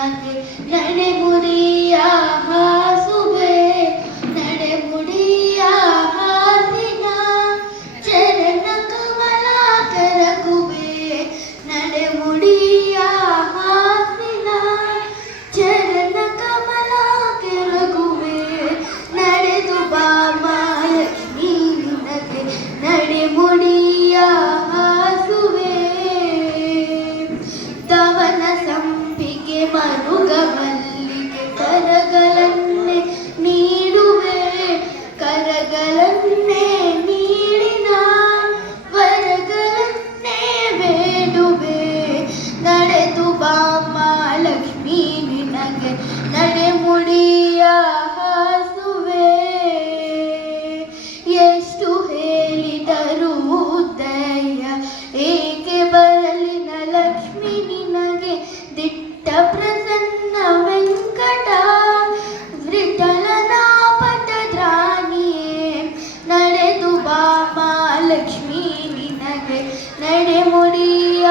ನಿನಗೆ ನಡೆಮುಡಿಯ ಹಾಸುವೆ ನಡೆಮುಡಿಯ ಹಾಸಿನ ಚರಣ ಕಮಲ ಕರಗುವೆ ನಡೆಮುಡಿಯ ಹಾಸಿನ ಚರಣ ಕಮಲ ಕೆರಗುವೆ ನಡೆದು ಬಾ ಮಹಾಲಕ್ಷ್ಮಿ ನಿನಗೆ ನಡೆಮುಡಿಯ ಹಾಸುವೆ ದವನ ಸಂಪಿಗೆ ಮರುಗ ಮಲ್ಲಿಗೆ ಕರಗಳನ್ನೇ ನೀಡುವೆ ಕರಗಳನ್ನೇ ನೀಡಿನ ವರಗಳನ್ನೇ ಬೇಡುವೆ ನಡೆದು ಬಾ ಮಹಾಲಕ್ಷ್ಮಿ ನಿನಗೆ ನಡೆಮುಡಿಯ ಹಾಸುವೆ ಎಷ್ಟು ಹೇಳಿದರೂ ಉದಯ ಏಕೆ ಬರಲಿನ ಲಕ್ಷ್ಮಿ ನಿನಗೆ ದಿಟ್ಟ ಪ್ರಸನ್ನ ವೆಂಕಟ ವಿಠಲನ ಪಟದ್ರಾಣಿಯೇ ನಡೆದು ಬಾ ಮಹಾಲಕ್ಷ್ಮಿ ನಿನಗೆ ನಡೆಮುಡಿಯ